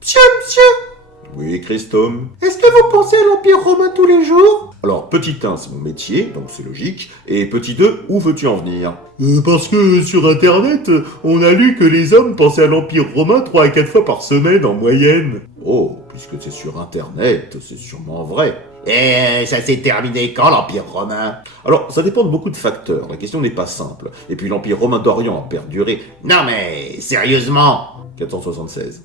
Monsieur, Oui, Christome. est-ce que vous pensez à l'Empire romain tous les jours? Alors, petit 1, c'est mon métier, donc c'est logique. Et petit 2, où veux-tu en venir? Parce que sur Internet, on a lu que les hommes pensaient à l'Empire romain 3 à 4 fois par semaine en moyenne. Oh, puisque c'est sur Internet, c'est sûrement vrai. Et ça s'est terminé quand l'Empire romain? Alors, ça dépend de beaucoup de facteurs, la question n'est pas simple. Et puis l'Empire romain d'Orient a perduré Non mais, sérieusement? 476.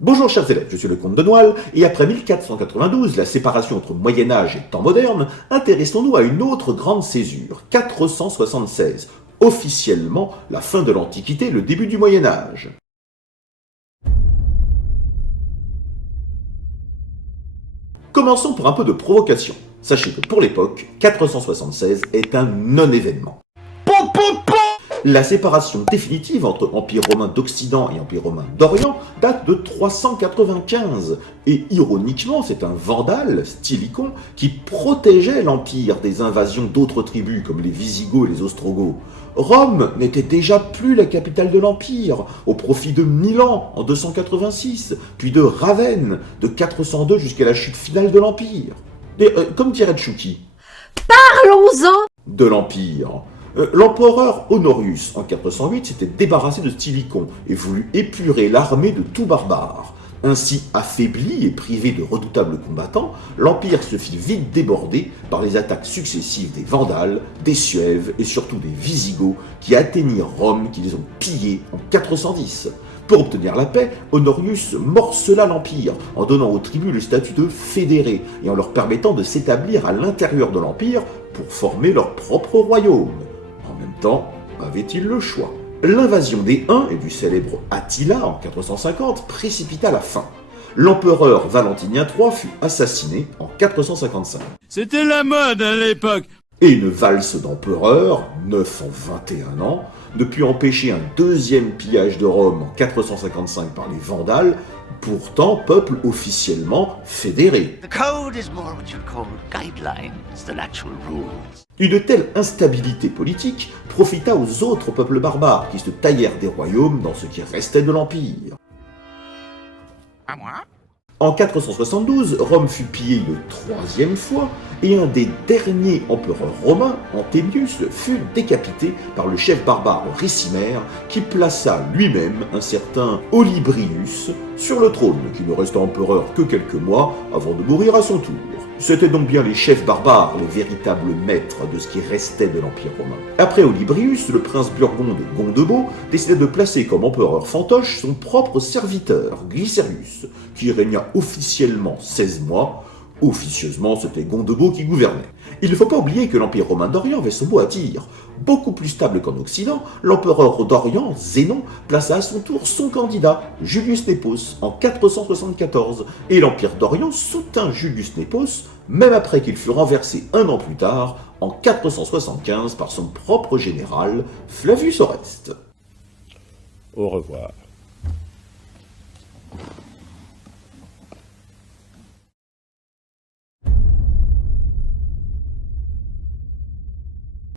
Bonjour chers élèves, je suis le comte de Noailles, et après 1492, la séparation entre Moyen-Âge et temps moderne, intéressons-nous à une autre grande césure, 476, officiellement la fin de l'Antiquité, le début du Moyen-Âge. Commençons par un peu de provocation. Sachez que pour l'époque, 476 est un non-événement. La séparation définitive entre Empire romain d'Occident et Empire romain d'Orient date de 395. Et ironiquement, c'est un vandale, Stylicon, qui protégeait l'Empire des invasions d'autres tribus comme les Visigoths et les Ostrogoths. Rome n'était déjà plus la capitale de l'Empire, au profit de Milan en 286, puis de Ravenne de 402 jusqu'à la chute finale de l'Empire. Comme dirait Tchouki. Parlons-en De l'Empire. L'empereur Honorius, en 408, s'était débarrassé de Stylicon et voulut épurer l'armée de tout barbare. Ainsi affaibli et privé de redoutables combattants, l'Empire se fit vite déborder par les attaques successives des Vandales, des Suèves et surtout des Visigoths qui atteignirent Rome, qui les ont pillés en 410. Pour obtenir la paix, Honorius morcela l'Empire en donnant aux tribus le statut de fédérés et en leur permettant de s'établir à l'intérieur de l'Empire pour former leur propre royaume. En même temps, avait-il le choix? L'invasion des Huns et du célèbre Attila en 450 précipita la fin. L'empereur Valentinien III fut assassiné en 455. C'était la mode à l'époque. Et une valse d'empereurs, 9 en 21 ans, ne put empêcher un deuxième pillage de Rome en 455 par les Vandales, pourtant peuple officiellement fédéré. The code is more what you call guidelines than actual rules. Une telle instabilité politique profita aux autres peuples barbares qui se taillèrent des royaumes dans ce qui restait de l'Empire. À moi? En 472, Rome fut pillée une troisième fois et un des derniers empereurs romains, Anthemius, fut décapité par le chef barbare Ricimère qui plaça lui-même un certain Olybrius sur le trône, qui ne resta empereur que quelques mois avant de mourir à son tour. C'étaient donc bien les chefs barbares les véritables maîtres de ce qui restait de l'Empire romain. Après Olybrius, le prince burgonde Gondebaud décida de placer comme empereur fantoche son propre serviteur, Glycerius, qui régna officiellement 16 mois. Officieusement, c'était Gondebaud qui gouvernait. Il ne faut pas oublier que l'Empire romain d'Orient avait son mot à dire. Beaucoup plus stable qu'en Occident, l'empereur d'Orient, Zénon, plaça à son tour son candidat, Julius Nepos, en 474, et l'Empire d'Orient soutint Julius Nepos, même après qu'il fut renversé un an plus tard, en 475, par son propre général, Flavius Oreste. Au revoir.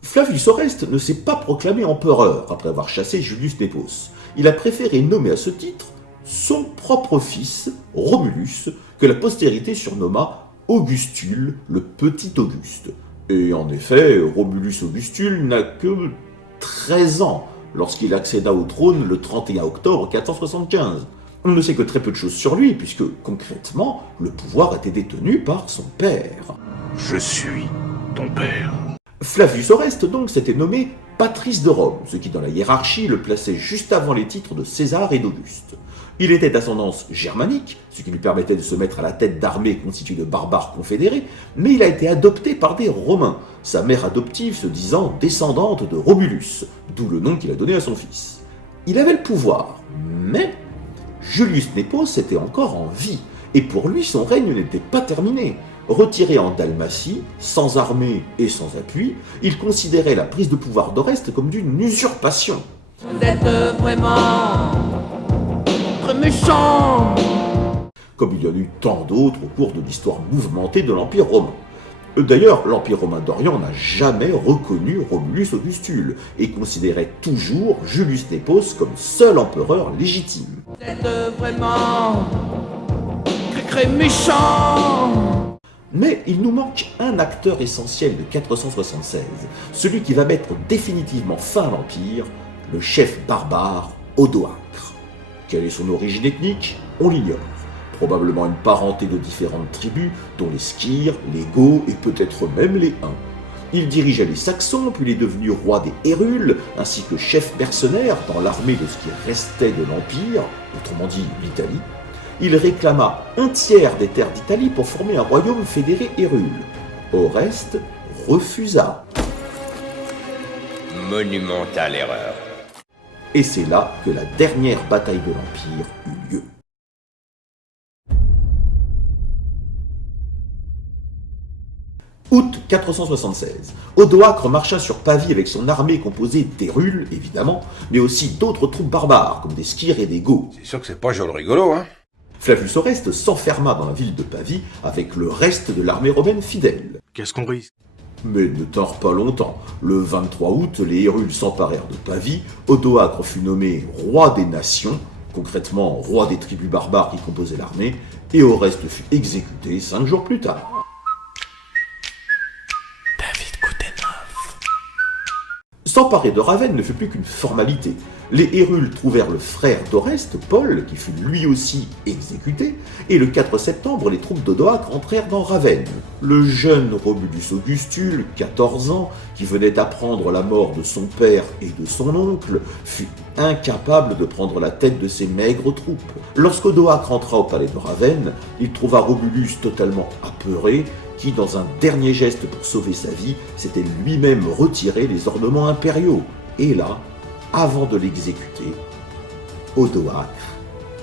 Flavius Oreste ne s'est pas proclamé empereur après avoir chassé Julius Nepos. Il a préféré nommer à ce titre son propre fils, Romulus, que la postérité surnomma Augustule, le petit Auguste. Et en effet, Romulus Augustule n'a que 13 ans lorsqu'il accéda au trône le 31 octobre 475. On ne sait que très peu de choses sur lui, puisque, concrètement, le pouvoir était détenu par son père. Je suis ton père. Flavius Oreste donc s'était nommé Patrice de Rome, ce qui dans la hiérarchie le plaçait juste avant les titres de César et d'Auguste. Il était d'ascendance germanique, ce qui lui permettait de se mettre à la tête d'armées constituées de barbares confédérés, mais il a été adopté par des Romains, sa mère adoptive se disant descendante de Romulus, d'où le nom qu'il a donné à son fils. Il avait le pouvoir, mais Julius Nepos était encore en vie, et pour lui son règne n'était pas terminé. Retiré en Dalmatie, sans armée et sans appui, il considérait la prise de pouvoir d'Oreste comme d'une usurpation. Vous êtes vraiment très méchant. Comme il y en a eu tant d'autres au cours de l'histoire mouvementée de l'Empire romain. D'ailleurs, l'Empire romain d'Orient n'a jamais reconnu Romulus Augustule et considérait toujours Julius Nepos comme seul empereur légitime. Vous êtes vraiment très méchant. Mais il nous manque un acteur essentiel de 476, celui qui va mettre définitivement fin à l'Empire, le chef barbare Odoacre. Quelle est son origine ethnique? On l'ignore. Probablement une parenté de différentes tribus, dont les Skyres, les Goths et peut-être même les Huns. Il dirigeait les Saxons, puis il est devenu roi des Hérules, ainsi que chef mercenaire dans l'armée de ce qui restait de l'Empire, autrement dit l'Italie. Il réclama un tiers des terres d'Italie pour former un royaume fédéré Hérule. Oreste refusa. Monumentale erreur. Et c'est là que la dernière bataille de l'Empire eut lieu. Août 476. Odoacre marcha sur Pavie avec son armée composée d'Hérules, évidemment, mais aussi d'autres troupes barbares, comme des Skyres et des Goths. C'est sûr que c'est pas joli rigolo, hein? Flavius Oreste s'enferma dans la ville de Pavie avec le reste de l'armée romaine fidèle. Qu'est-ce qu'on risque? Mais ne tinrent pas longtemps. Le 23 août, les Hérules s'emparèrent de Pavie, Odoacre fut nommé roi des nations, concrètement roi des tribus barbares qui composaient l'armée, et Oreste fut exécuté 5 jours plus tard. S'emparer de Ravenne ne fut plus qu'une formalité. Les Hérules trouvèrent le frère d'Oreste, Paul, qui fut lui aussi exécuté, et le 4 septembre, les troupes d'Odoacre entrèrent dans Ravenne. Le jeune Romulus Augustule, 14 ans, qui venait d'apprendre la mort de son père et de son oncle, fut incapable de prendre la tête de ses maigres troupes. Lorsqu'Odoacre entra au palais de Ravenne, il trouva Romulus totalement apeuré, qui, dans un dernier geste pour sauver sa vie, s'était lui-même retiré les ornements impériaux. Et là, avant de l'exécuter, Odoacre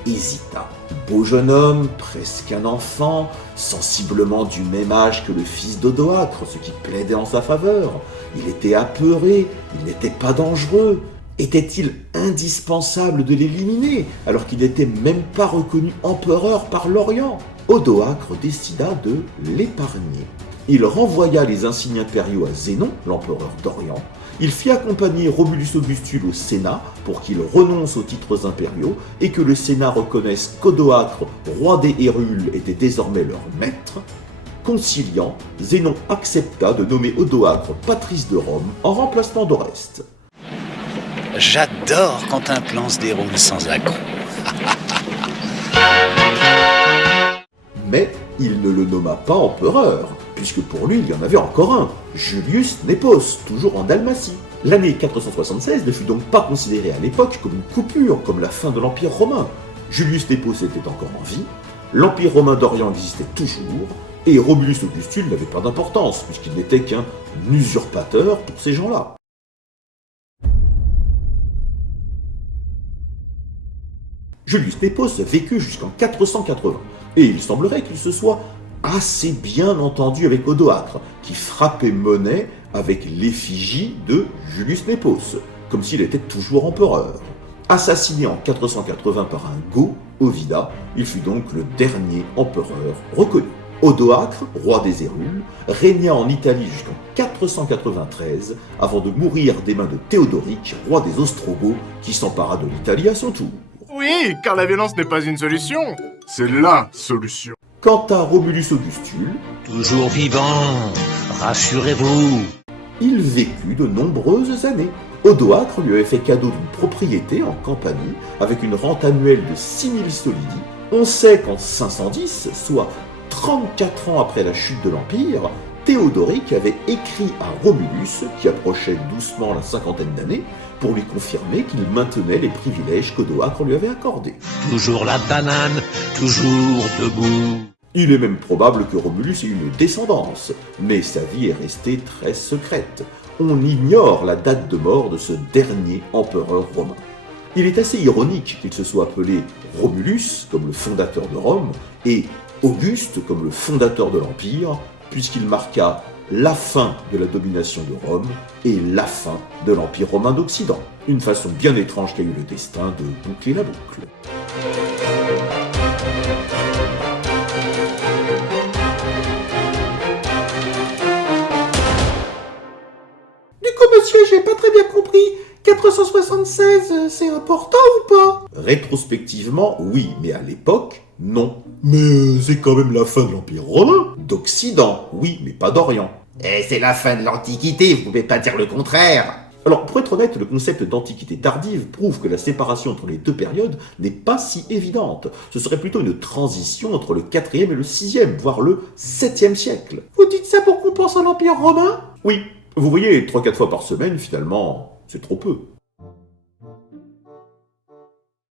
hésita. Beau jeune homme, presque un enfant, sensiblement du même âge que le fils d'Odoacre, ce qui plaidait en sa faveur. Il était apeuré, il n'était pas dangereux. Était-il indispensable de l'éliminer, alors qu'il n'était même pas reconnu empereur par l'Orient? Odoacre décida de l'épargner. Il renvoya les insignes impériaux à Zénon, l'empereur d'Orient. Il fit accompagner Romulus Augustule au Sénat pour qu'il renonce aux titres impériaux et que le Sénat reconnaisse qu'Odoacre, roi des Hérules, était désormais leur maître. Conciliant, Zénon accepta de nommer Odoacre patrice de Rome en remplacement d'Oreste. J'adore quand un plan se déroule sans accroc. Mais il ne le nomma pas empereur, puisque pour lui il y en avait encore un, Julius Nepos, toujours en Dalmatie. L'année 476 ne fut donc pas considérée à l'époque comme une coupure, comme la fin de l'Empire romain. Julius Nepos était encore en vie, l'Empire romain d'Orient existait toujours, et Romulus Augustule n'avait pas d'importance, puisqu'il n'était qu'un usurpateur pour ces gens-là. Julius Nepos vécut jusqu'en 480, et il semblerait qu'il se soit assez bien entendu avec Odoacre, qui frappait monnaie avec l'effigie de Julius Nepos, comme s'il était toujours empereur. Assassiné en 480 par un Goth, Ovida, il fut donc le dernier empereur reconnu. Odoacre, roi des Hérules, régna en Italie jusqu'en 493, avant de mourir des mains de Théodoric, roi des Ostrogoths, qui s'empara de l'Italie à son tour. Oui, car la violence n'est pas une solution, c'est LA solution. Quant à Romulus Augustule, Toujours vivant, rassurez-vous. il vécut de nombreuses années. Odoacre lui avait fait cadeau d'une propriété en Campanie avec une rente annuelle de 6000 solidi. On sait qu'en 510, soit 34 ans après la chute de l'Empire, Théodoric avait écrit à Romulus, qui approchait doucement la cinquantaine d'années, pour lui confirmer qu'il maintenait les privilèges qu'Odoacre lui avait accordés. Toujours la banane, toujours debout. Il est même probable que Romulus ait une descendance, mais sa vie est restée très secrète. On ignore la date de mort de ce dernier empereur romain. Il est assez ironique qu'il se soit appelé Romulus, comme le fondateur de Rome, et Auguste comme le fondateur de l'Empire, puisqu'il marqua la fin de la domination de Rome et la fin de l'Empire romain d'Occident. Une façon bien étrange qu'a eu le destin de boucler la boucle. Du coup, monsieur, j'ai pas très bien compris. 476, c'est important ou pas? Rétrospectivement, oui, mais à l'époque, non. Mais c'est quand même la fin de l'Empire romain. D'Occident, oui, mais pas d'Orient. Eh, c'est la fin de l'Antiquité, vous pouvez pas dire le contraire. Alors, pour être honnête, le concept d'antiquité tardive prouve que la séparation entre les deux périodes n'est pas si évidente. Ce serait plutôt une transition entre le 4e et le 6e, voire le 7e siècle. Vous dites ça pour qu'on pense à l'Empire romain? Oui, vous voyez, 3-4 fois par semaine, finalement, c'est trop peu.